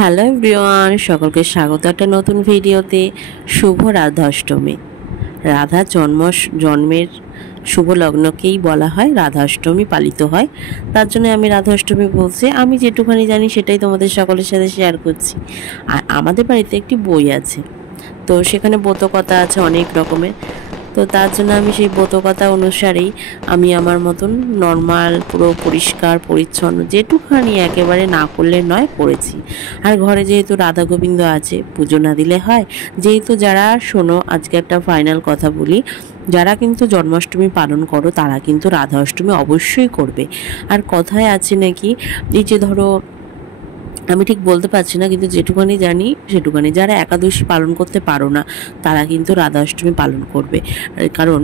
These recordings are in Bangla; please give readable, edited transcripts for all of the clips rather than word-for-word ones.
হ্যালো এভরিওয়ান, সকলকে স্বাগত একটা নতুন ভিডিওতে। শুভ রাধাষ্টমী। রাধা জন্মের শুভ লগ্নকেই বলা হয় রাধাষ্টমী পালিত হয়। তার জন্য আমি রাধাষ্টমী বলছি। আমি যেটুখানি জানি সেটাই তোমাদের সকলের সাথে শেয়ার করছি। আর আমাদের বাড়িতে একটি বই আছে, তো সেখানে ব্রতকথা আছে অনেক রকমের। তো তার জন্য আমি সেই ব্রতকথা অনুসারেই আমি আমার মতন নর্মাল পুরো পরিষ্কার পরিচ্ছন্ন যেটুখানি একেবারে না করলে নয় করেছি। আর ঘরে যেহেতু রাধা গোবিন্দ আছে, পুজো না দিলে হয়। যেহেতু যারা শোনো, আজকে একটা ফাইনাল কথা বলি, যারা কিন্তু জন্মাষ্টমী পালন করো তারা কিন্তু রাধা অষ্টমী অবশ্যই করবে। আর কথায় আছে নাকি, এই যে ধরো, আমি ঠিক বলতে পারছি না, কিন্তু যেটুখানি জানি সেটুখানি, যারা একাদশী পালন করতে পারো না তারা কিন্তু রাধা অষ্টমী পালন করবে। কারণ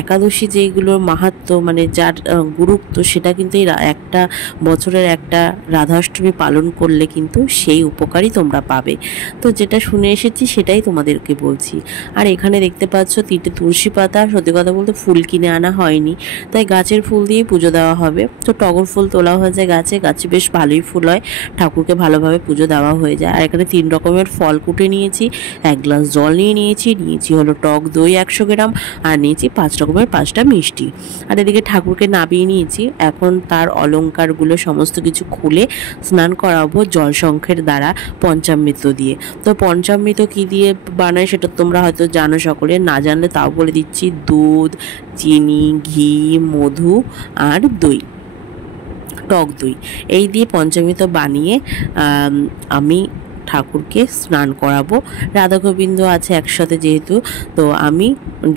একাদশী যেগুলোর মাহাত্ম্য, মানে যার গুরুত্ব, সেটা কিন্তু এই একটা বছরের একটা রাধা অষ্টমী পালন করলে কিন্তু সেই উপকারই তোমরা পাবে। তো যেটা শুনে এসেছি সেটাই তোমাদেরকে বলছি। আর এখানে দেখতে পাচ্ছ 3টে তুলসী পাতা। সত্যি কথা বলতে ফুল কিনে আনা হয়নি, তাই গাছের ফুল দিয়ে পুজো দেওয়া হবে। তো টগর ফুল তোলা হয়ে যায় গাছে, গাছে বেশ ভালোই ফুল হয়, ঠাকুরকে ভালোভাবে পুজো দেওয়া হয়ে যায়। আর এখানে 3 রকমের ফল কুটে নিয়েছি, 1 গ্লাস জল নিয়েছি হলো টক দই 100 গ্রাম, আর নিয়েছি 5 রকমের 5টা মিষ্টি। আর এদিকে ঠাকুরকে নামিয়ে নিয়েছি। এখন তার অলংকারগুলো সমস্ত কিছু খুলে স্নান করাবো জলশঙ্খের দ্বারা, পঞ্চামৃত দিয়ে। তো পঞ্চামৃত কি দিয়ে বানায় সেটা তোমরা হয়তো জানো সকলে, না জানলে তাও বলে দিচ্ছি। দুধ, চিনি, ঘি, মধু আর দই, টক দই, এই দিয়ে পঞ্চামৃত বানিয়ে আমি ঠাকুরকে স্নান করাবো। রাধা গোবিন্দ আছে একসাথে যেহেতু, তো আমি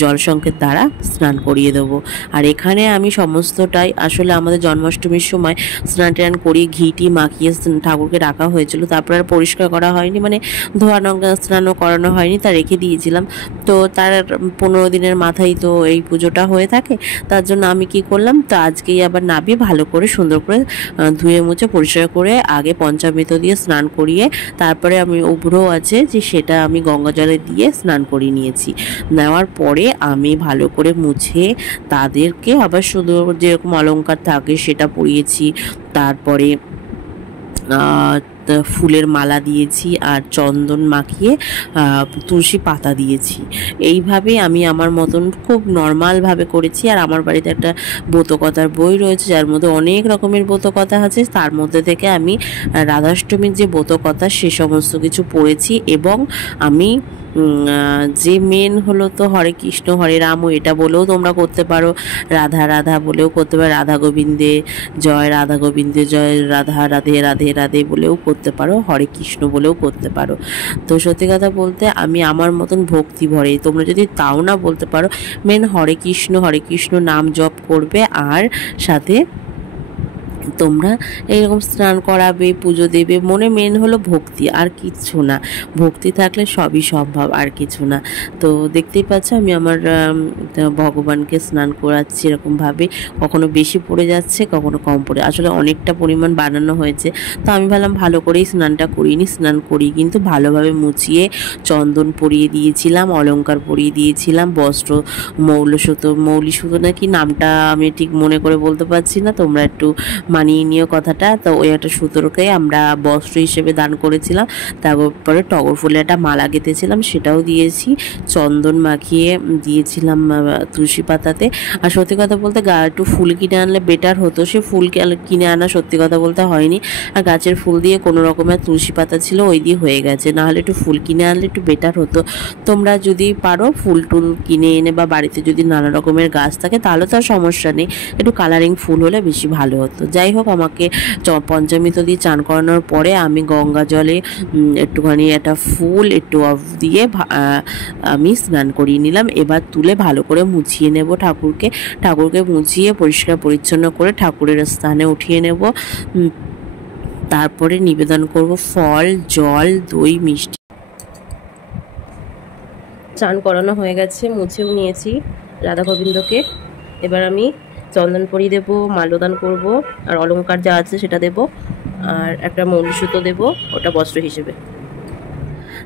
জলশঙ্খের দ্বারা স্নান করিয়ে দেবো। আর এখানে আমি সমস্তটাই আসলে আমাদের জন্মাষ্টমীর সময় স্নান টান করিয়ে ঘিটি মাখিয়ে ঠাকুরকে রাখা হয়েছিল, তারপর আর পরিষ্কার করা হয়নি, মানে ধোয়ানো স্নানও করানো হয়নি, তা রেখে দিয়েছিলাম। তো তার 15 দিনের মাথায় তো এই পুজোটা হয়ে থাকে। তার জন্য আমি কি করলাম, তো আজকেই আবার নাবিয়ে ভালো করে সুন্দর করে ধুয়ে মুছে পরিষ্কার করে আগে পঞ্চামৃত দিয়ে স্নান করিয়ে, তারপরে আমি উব্রো আছে যে সেটা আমি গঙ্গা জলে দিয়ে স্নান করিয়ে নিয়েছি। নেওয়ার পরে আমি ভালো করে মুছে তাদেরকে আবার শুধু যেরকম অলংকার থাকে সেটা পরিয়েছি। তারপরে ফুলের মালা দিয়েছি আর চন্দন মাখিয়ে তুলসী পাতা দিয়েছি। এইভাবে আমি আমার মতন খুব নর্মালভাবে করেছি। আর আমার বাড়িতে একটা ব্রতকথার বই রয়েছে, যার মধ্যে অনেক রকমের ব্রতকথা আছে। তার মধ্যে থেকে আমি রাধাষ্টমীর যে ব্রতকথা সে সমস্ত কিছু পড়েছি। এবং আমি যে মেন হলো তো হরে কৃষ্ণ হরে রাম, এটা বলেও তোমরা করতে পারো, রাধা রাধা বলেও করতে পারো, রাধা গোবিন্দে জয়, রাধা গোবিন্দে জয়, রাধা রাধে রাধে রাধে বলেও করতে পারো, হরে কৃষ্ণ বলেও করতে পারো। তো সত্যি কথা বলতে আমি আমার মতন ভক্তি ভরে, তোমরা যদি তাও না বলতে পারো, মেন হরে কৃষ্ণ নাম জপ করবে, আর সাথে তোমরা এইরকম স্নান করাবে, পুজো দেবে, মনে মেন হলো ভক্তি, আর কিচ্ছু না। ভক্তি থাকলে সবই সম্ভব, আর কিছু না। তো দেখতেই পাচ্ছ আমি আমার ভগবানকে স্নান করাচ্ছি এরকমভাবে, কখনো বেশি পড়ে যাচ্ছে কখনো কম পড়ে, আসলে অনেকটা পরিমাণ বানানো হয়েছে। তো আমি ভাবলাম ভালো করেই স্নানটা করিনি, স্নান করি কিন্তু ভালোভাবে মুছিয়ে চন্দন পরিয়ে দিয়েছিলাম, অলংকার পরিয়ে দিয়েছিলাম, বস্ত্র মৌলি সুতো নাকি নামটা আমি ঠিক মনে করে বলতে পারছি না, তোমরা একটু মানিয়ে নিও কথাটা। তো ওই একটা সুতোরকে আমরা বস্ত্র হিসেবে দান করেছিলাম। তারপরে টগর ফুলের একটা মালা গেঁথেছিলাম, সেটাও দিয়েছি, চন্দন মাখিয়ে দিয়েছিলাম তুলসী পাতাতে। আর সত্যি কথা বলতে একটু ফুল কিনে আনলে বেটার হতো, সে ফুল কিনে আনা সত্যি কথা বলতে হয়নি। আর গাছের ফুল দিয়ে কোনো রকমের তুলসী পাতা ছিল ওই দিয়ে হয়ে গেছে, নাহলে একটু ফুল কিনে আনলে একটু বেটার হতো। তোমরা যদি পারো ফুল টুল কিনে এনে, বা বাড়িতে যদি নানা রকমের গাছ থাকে তাহলে তো আর সমস্যা নেই, একটু কালারিং ফুল হলে বেশি ভালো হতো। যাই হোক, আমাকে পঞ্চামৃত দিয়ে চান করানোর পরে আমি গঙ্গা জলে একটুখানি একটা ফুল একটু অফ দিয়ে আমি স্নান করিয়ে নিলাম। এবার তুলে ভালো করে মুছিয়ে নেব ঠাকুরকে মুছিয়ে পরিষ্কার পরিচ্ছন্ন করে ঠাকুরের স্থানে উঠিয়ে নেব। তারপরে নিবেদন করব ফল, জল, দই, মিষ্টি। চান করানো হয়ে গেছে, মুছেও নিয়েছি রাধা গোবিন্দকে। এবার আমি চন্দন পরিয়ে দেবো, মাল্যদান করব, আর অলংকার যা আছে সেটা দেব, আর একটা মৌলি সুতো দেবো, ওটা বস্ত্র হিসেবে।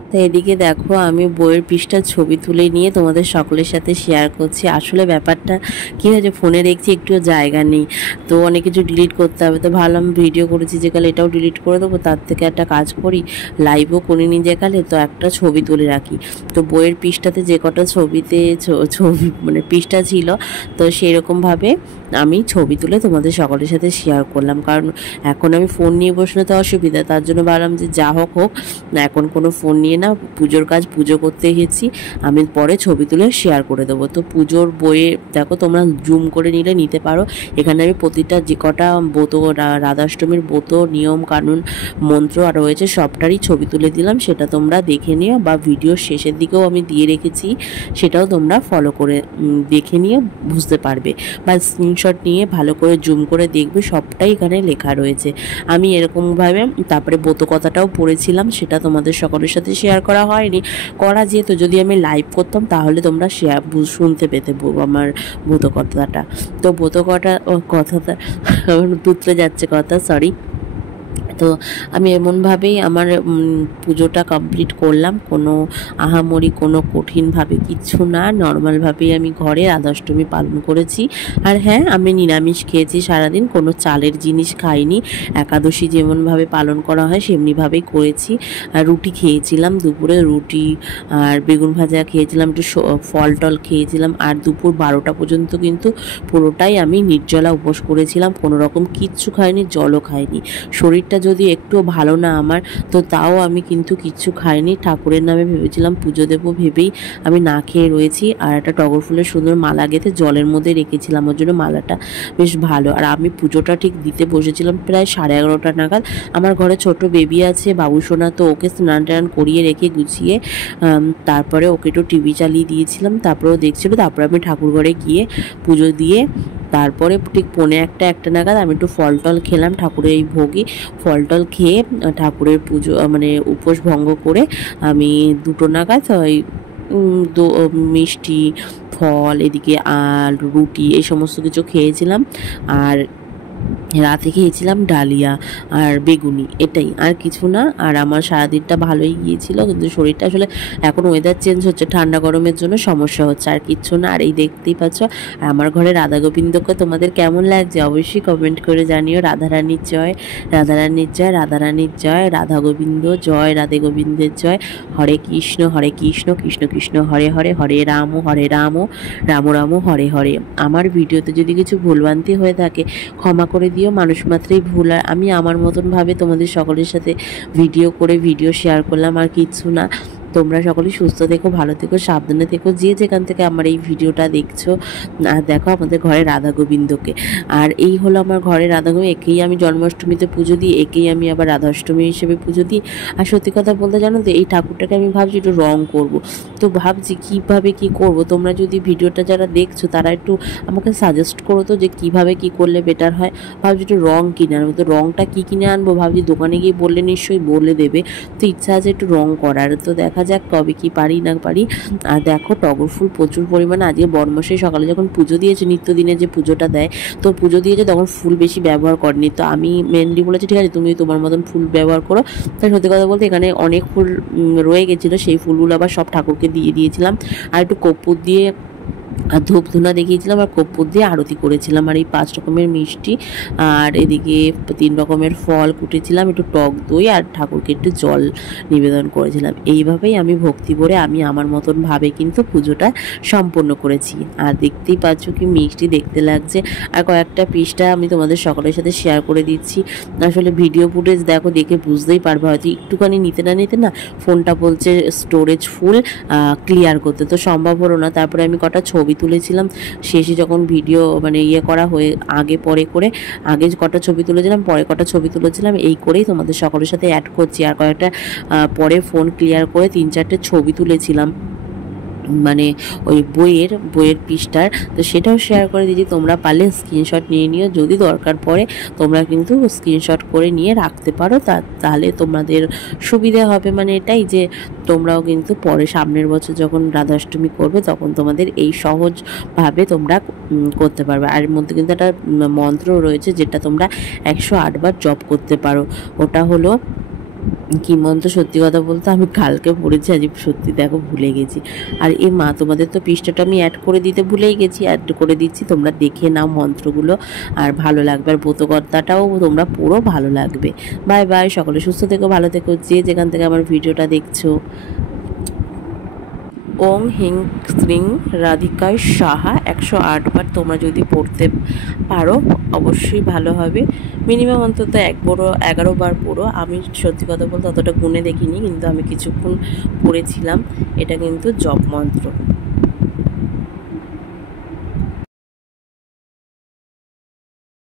তো এদিকে দেখো আমি বইয়ের পৃষ্ঠার ছবি তুলে নিয়ে তোমাদের সকলের সাথে শেয়ার করছি। আসলে ব্যাপারটা কী হয়েছে, ফোনে দেখছি একটুও জায়গা নেই, তো অনেক কিছু ডিলিট করতে হবে। তো ভাবলাম ভিডিও করেছি যেকালে এটাও ডিলিট করে দেবো, তার থেকে একটা কাজ করি, লাইভও করিনি যেকালে, তো একটা ছবি তুলে রাখি। তো বইয়ের পৃষ্ঠাতে যে কটা ছবিতে ছবি মানে পৃষ্ঠা ছিল, তো সেরকমভাবে আমি ছবি তুলে তোমাদের সকলের সাথে শেয়ার করলাম। কারণ এখন আমি ফোন নিয়ে বসলে তো অসুবিধা, তার জন্য ভাবলাম যে যা হোক হোক, এখন কোনো ফোন নিয়ে না, পুজোর কাজ পুজো করতে গেছি, আমি পরে ছবি তুলে শেয়ার করে দেবো। তো পুজোর বইয়ে দেখো তোমরা জুম করে নিলে নিতে পারো, এখানে আমি প্রতিটা যে কটা ব্রত, রাধাষ্টমীর ব্রত নিয়ম কানুন মন্ত্র আর রয়েছে সবটারই ছবি তুলে দিলাম, সেটা তোমরা দেখে নিও, বা ভিডিওর শেষের দিকেও আমি দিয়ে রেখেছি, সেটাও তোমরা ফলো করে দেখে নিয়ে বুঝতে পারবে, বা স্ক্রিনশট নিয়ে ভালো করে জুম করে দেখবে, সবটাই এখানে লেখা রয়েছে। আমি এরকমভাবে তারপরে ব্রত কথাটাও পড়েছিলাম, সেটা তোমাদের সকলের সাথে শেয়ার করা হয়নি, করা যেত যদি আমি লাইভ করতাম, তাহলে তোমরা শুনতে পেতে আমার ব্রত কথাটা। তো ব্রত কথাটা তুতলে যাচ্ছে কথা, সরি। তো আমি এমনভাবেই আমার পুজোটা কমপ্লিট করলাম, কোনো আহামরি কোনো কঠিনভাবে কিচ্ছু না, নর্মালভাবেই আমি ঘরে রাধাষ্টমী পালন করেছি। আর হ্যাঁ, আমি নিরামিষ খেয়েছি সারাদিন, কোনো চালের জিনিস খাইনি, একাদশী যেমনভাবে পালন করা হয় সেমনিভাবেই করেছি। আর রুটি খেয়েছিলাম দুপুরে, রুটি আর বেগুন ভাজা খেয়েছিলাম, একটু ফল টল খেয়েছিলাম। আর দুপুর 12টা পর্যন্ত কিন্তু পুরোটাই আমি নির্জলা উপোস করেছিলাম, কোনো রকম কিচ্ছু খাইনি, জলও খাইনি। শরীরটা যদি একটু ভালো না আমার, তো তাও আমি কিন্তু কিচ্ছু খাইনি, ঠাকুরের নামে ভেবেছিলাম পুজো দেবো ভেবেই আমি না খেয়ে রয়েছি। আর একটা টগর ফুলের সুন্দর মালা গেঁথে জলের মধ্যে রেখেছিলাম, ওর জন্য মালাটা বেশ ভালো। আর আমি পুজোটা ঠিক দিতে বসেছিলাম প্রায় 11:30 নাগাদ। আমার ঘরে ছোট বেবি আছে বাবু সোনা, তো ওকে স্নান টান করিয়ে রেখে গুছিয়ে তারপরে ওকে একটু টিভি চালিয়ে দিয়েছিলাম, তারপরে ও দেখছিল, তারপরে আমি ঠাকুর ঘরে গিয়ে পুজো দিয়ে তারপরে ঠিক 1:45 নাগাদ আমি একটু ফল টল খেলাম, ঠাকুরের এই ভোগই ফল টল খেয়ে ঠাকুরের পুজো মানে উপোস ভঙ্গ করে আমি 2টো নাগাদ ওই মিষ্টি ফল এদিকে আর রুটি এই সমস্ত কিছু খেয়েছিলাম। আর রাতে খেয়েছিলাম ডালিয়া আর বেগুনি, এটাই, আর কিছু না। আর আমার সারাদিনটা ভালোই গিয়েছিল, কিন্তু শরীরটা আসলে এখন ওয়েদার চেঞ্জ হচ্ছে, ঠান্ডা গরমের জন্য সমস্যা হচ্ছে, আর কিচ্ছু না। আর এই দেখতেই পাচ্ছ, আর আমার ঘরে রাধা গোবিন্দকে তোমাদের কেমন লাগছে অবশ্যই কমেন্ট করে জানিও। রাধারানীর জয়, রাধারানীর জয়, রাধারানীর জয়, রাধা গোবিন্দ জয়, রাধে গোবিন্দের জয়। হরে কৃষ্ণ কৃষ্ণ কৃষ্ণ হরে হরে, হরে রাম রাম রাম হরে হরে। আমার ভিডিওতে যদি কিছু ভুলভ্রান্তি হয়ে থাকে ক্ষমা করে দিও, মানুষ মাত্রই ভুল। আর আমি আমার মতন ভাবে তোমাদের সকলের সাথে ভিডিও শেয়ার করলাম, আর কিচ্ছু না। তোমরা সকলেই সুস্থ থেকো, ভালো থেকো, সাবধানে থেকো, যে যেখান থেকে আমার এই ভিডিওটা দেখছো। আর দেখো আমাদের ঘরে রাধা গোবিন্দকে, আর এই হলো আমার ঘরে রাধা গোবিন্দ, একেই আমি জন্মাষ্টমীতে পুজো দিই, একেই আমি আবার রাধাষ্টমী হিসেবে পুজো দিই। আর সত্যি কথা বলতে জানো তো, এই ঠাকুরটাকে আমি ভাবছি একটু রং করব, তো ভাবছি কীভাবে কি করব। তোমরা যদি ভিডিওটা যারা দেখছো তারা একটু আমাকে সাজেস্ট করো তো, যে কীভাবে কি করলে বেটার হয়। ভাবছি একটু রং কিনে আনবো, তো রংটা কী কিনে আনবো ভাবছি, দোকানে গিয়ে বললে নিশ্চয়ই বলে দেবে, তো ইচ্ছা আছে একটু রং করার, তো দেখা যাক কবে কি পারি না পারি। আর দেখো টগর ফুল প্রচুর পরিমাণে, আজকে বড়মশাই সকালে যখন পুজো দিয়েছে, নিত্যদিনে যে পুজোটা দেয়, তো পুজো দিয়েছে তখন ফুল বেশি ব্যবহার করেনি, তো আমি মেনলি বলেছি ঠিক আছে তুমি তোমার মতন ফুল ব্যবহার করো। তাই সত্যি কথা বলতে এখানে অনেক ফুল রয়ে গেছিলো, সেই ফুলগুলো আবার সব ঠাকুরকে দিয়ে দিয়েছিলাম। আর একটু কর্পূর দিয়ে আর ধূপ ধুনা দেখিয়েছিলাম, আর কর্পূর দিয়ে আরতি করেছিলাম। আর এই 5 রকমের মিষ্টি, আর এদিকে 3 রকমের ফল কুটেছিলাম, একটু টক দই, আর ঠাকুরকে একটু জল নিবেদন করেছিলাম। এইভাবেই আমি ভক্তি ভরে আমি আমার মতন ভাবে কিন্তু পুজোটা সম্পন্ন করেছি। আর দেখতেই পাচ্ছ কি মিষ্টি দেখতে লাগছে। আর কয়েকটা পৃষ্ঠা আমি তোমাদের সকলের সাথে শেয়ার করে দিচ্ছি। আসলে ভিডিও ফুটেজ দেখো, দেখে বুঝতেই পারবে, হয়তো একটুখানি নিতে না ফোনটা বলছে স্টোরেজ ফুল, ক্লিয়ার করতে, তো সম্ভব হলো না। তারপরে আমি কটা ছবি তুলেছিলাম শেষে, যখন ভিডিও মানে করা হয়ে আগে পরে করে, আগে কটা ছবি তুলেছিলাম, পরে কটা ছবি তুলেছিলাম, এই করেই তোমাদের সকলের সাথে অ্যাড করছি। আর কয়েকটা পরে ফোন ক্লিয়ার করে 3-4টে ছবি তুলেছিলাম, মানে ওই বইয়ের পৃষ্ঠার, তো সেটাও শেয়ার করে দিয়েছি। তোমরা পারলে স্ক্রিনশট নিয়ে নিও, যদি দরকার পড়ে তোমরা কিন্তু স্ক্রিনশট করে নিয়ে রাখতে পারো, তাহলে তোমাদের সুবিধা হবে। মানে এটাই যে তোমরাও কিন্তু পরে সামনের বছর যখন রাধাষ্টমী করবে তখন তোমাদের এই সহজভাবে তোমরা করতে পারবে। আর এর মধ্যে কিন্তু একটা মন্ত্র রয়েছে যেটা তোমরা 108 বার জপ করতে পারো, ওটা হলো কি মন্ত্র, সত্যি কথা বলতে আমি কালকে পড়েছি, আজ সত্যি দেখো ভুলে গেছি। আর এই মা, তোমাদের তো পৃষ্ঠাটা আমি অ্যাড করে দিতে ভুলেই গেছি, অ্যাড করে দিচ্ছি, তোমরা দেখে নাও মন্ত্রগুলো, আর ভালো লাগবে। আর ব্রতকর্তাটাও তোমরা পুরো ভালো লাগবে। বাই বাই, সকলে সুস্থ থেকো, ভালো থেকো, যে যেখান থেকে আমার ভিডিওটা দেখছো। ওং হিং শ্রিং রাধিকায় সাহা 108 বার তোমরা যদি পড়তে পারো অবশ্যই ভালো হবে। মিনিমাম অন্তত 11 বার পড়ো। আমি সত্যি কথা বলতে অতটা গুনে দেখিনি, কিন্তু আমি কিছুক্ষণ পড়েছিলাম। এটা কিন্তু জপ মন্ত্র।